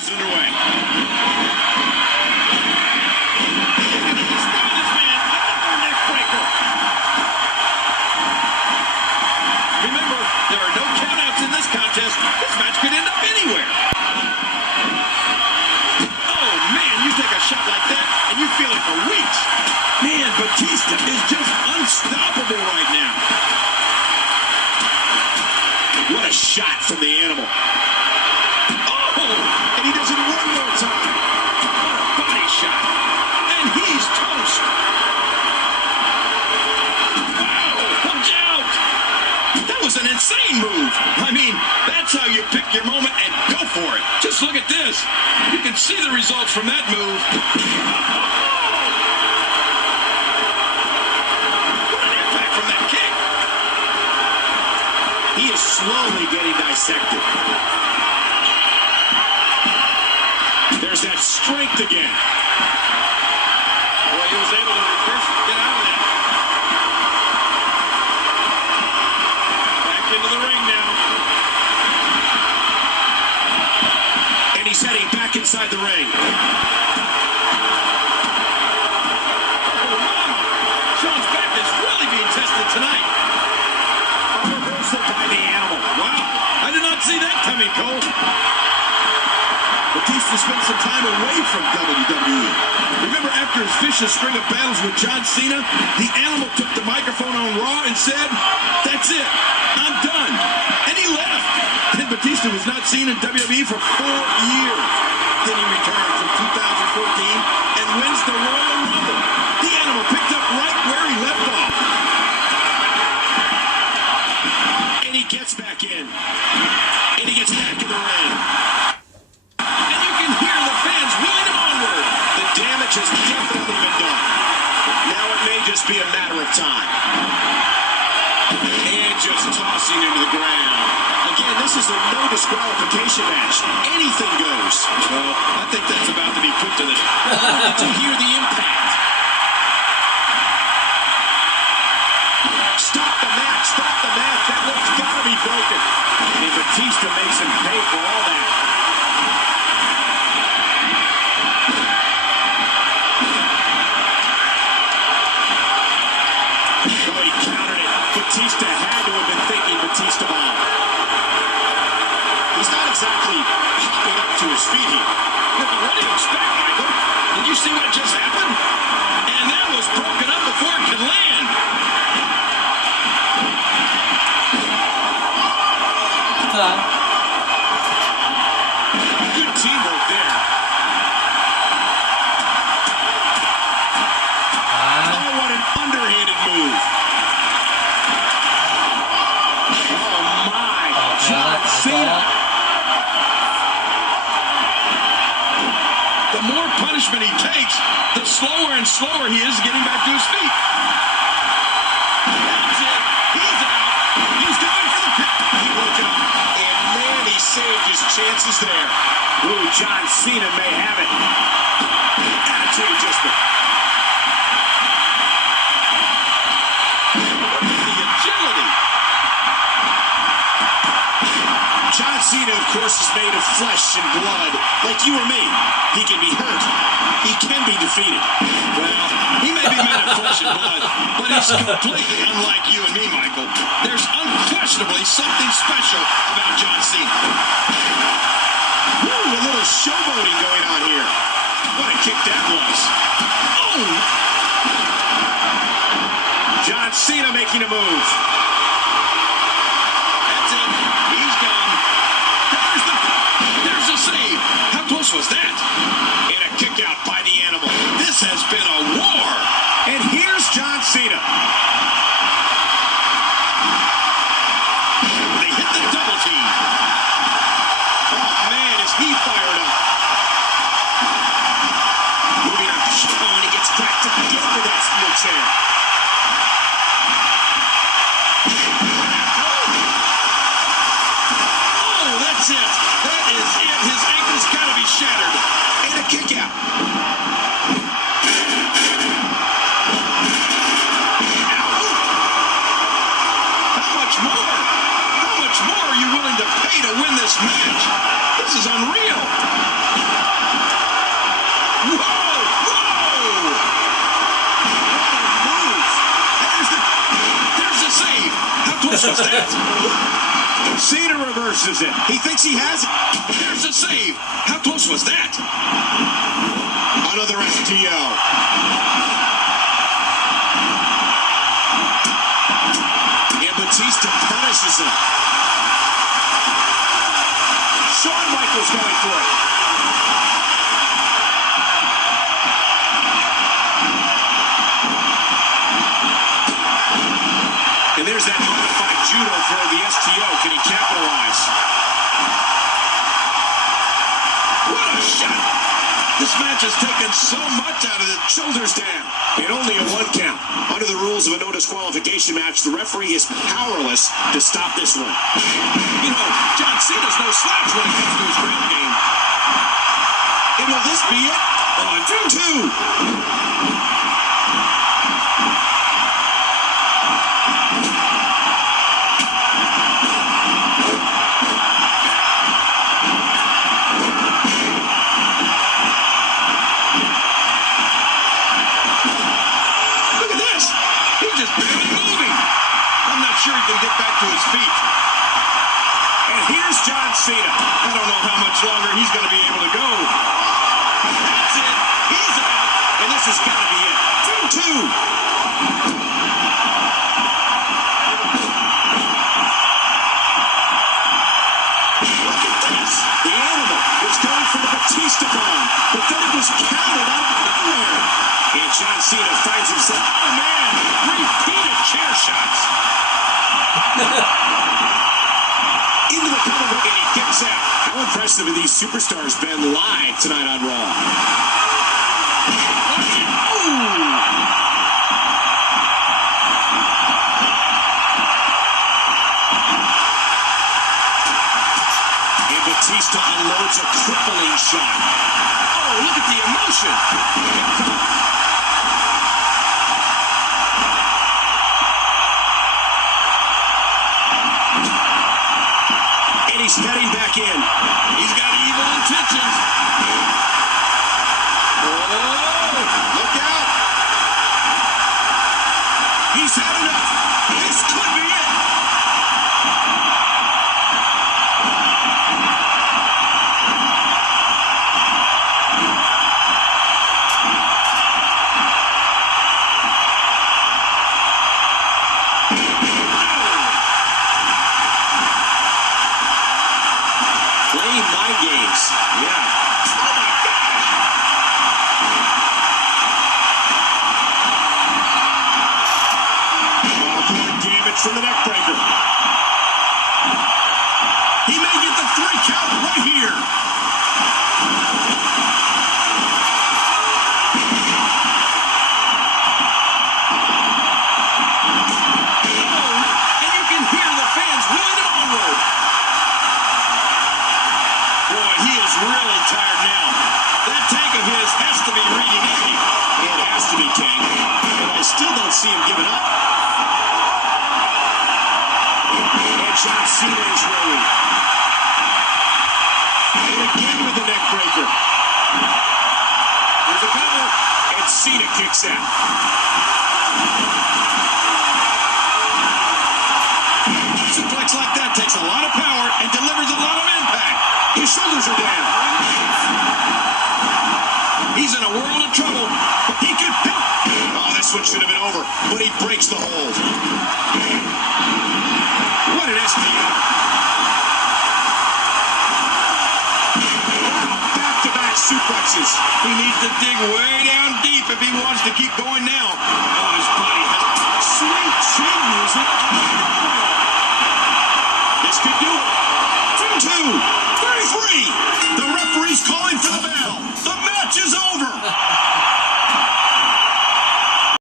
Underway. Remember, there are no countouts in this contest. This match could end up anywhere. Oh, man, you take a shot like that, and you feel it for weeks. Man, Batista is just unstoppable right now. What a shot from the animal. Oh, and he does it one more time. What a body shot. And he's toast. Wow, watch out. That was an insane move. I mean, that's how you pick your moment and go for it. Just look at this. You can see the results from that move. What an impact from that kick. He is slowly getting dissected. There's that strength again. Boy, he was able to reverse it, get out of that. Back into the ring now. And he's heading back inside the ring. Oh, mama. Sean's back is really being tested tonight. A reversal by the animal. Wow, I did not see that coming, Cole. Batista spent some time away from WWE. Remember, after his vicious string of battles with John Cena, the animal took the microphone on Raw and said, "That's it, I'm done." And he left. And Batista was not seen in WWE for 4 years. Then he returns in 2014 and wins the Royal Rumble. The animal picked up right where he left off. And he gets back in. And he gets back in the ring. Has definitely been done. Now it may just be a matter of time. And just tossing into the ground. Again, this is a no disqualification match. Anything goes. Well, I think that's about to be put to the... to hear the impact. Stop the match. Stop the match. That leg's got to be broken. And Batista makes him pay for all that. Batista had to have been thinking Batista bomb. He's not exactly hopping up to his feet here. What do you expect, Michael? Did you see what just happened? And that was broken up before it could land. Good teamwork there. Oh, what an underhanded move. John Cena. The more punishment he takes, the slower and slower he is getting back to his feet. That's it. He's out. He's going for the pin. He woke up. And man, he saved his chances there. Ooh, John Cena may have it. Attitude adjustment. The agility. John Cena, of course, is made of flesh and blood, like you or me. He can be hurt. He can be defeated. Well, he may be made of flesh and blood, but he's completely unlike you and me, Michael. There's unquestionably something special about John Cena. Woo, a little showboating going on here. What a kick that was. Oh! John Cena making a move. Save. How close was that? And a kick out by the animal. This has been a war. And here's John Cena. They hit the double team. Oh man, is he fired up. Moving up to Sean, he gets cracked again with that steel chair. Oh, that's it. That is it. His ankle's got to be shattered. And a kick out. How much more? How much more are you willing to pay to win this match? This is unreal. close was that? Cena reverses it. He thinks he has it. There's a save. How close was that? Another STO. And Batista punishes him. Shawn Michaels going for it. And there's that modified judo for the STO. Can he capitalize? What a shot! This match has taken so much out of it. Shoulders down. And only a 1 count. Under the rules of a no disqualification match, the referee is powerless to stop this one. You know, John Cena's no slouch when it comes to his ground game. And will this be it? On 2-2. Sure he can get back to his feet. And here's John Cena. I don't know how much longer he's going to be able to go. That's it. He's out. And this has got to be it. 2-2. Look at this. The Animal was going for the Batista bomb, but then it was countered out of nowhere. And John Cena finds himself, oh man, repeated chair shots. Into the cover, and he kicks out. How impressive have these superstars been live tonight on Raw? And Batista unloads a crippling shot. Oh, look at the emotion. He's heading back in. He's got evil intentions. Oh, look out. He's had enough. This could be it. Mind games. Yeah. Oh my gosh. More damage from the neck breaker. He may get the 3 count right here. And you can hear the fans willing him onward. Boy, he is really tired now. That tank of his has to be reading empty. It has to be, King. But I still don't see him giving up. And John Cena is rolling. And again with the neck breaker. There's a cover. And Cena kicks out. Suplex like that takes a lot of power and delivers a lot of impact. His shoulders are down. He's in a world of trouble. He could help. Oh, this one should have been over, but he breaks the hold. What an STO. Wow, back-to-back suplexes. He needs to dig way down deep if he wants to keep going now. Oh, his body has Sweet chin music. This could do it. 2-2. 3-3. The referee's calling for the bell.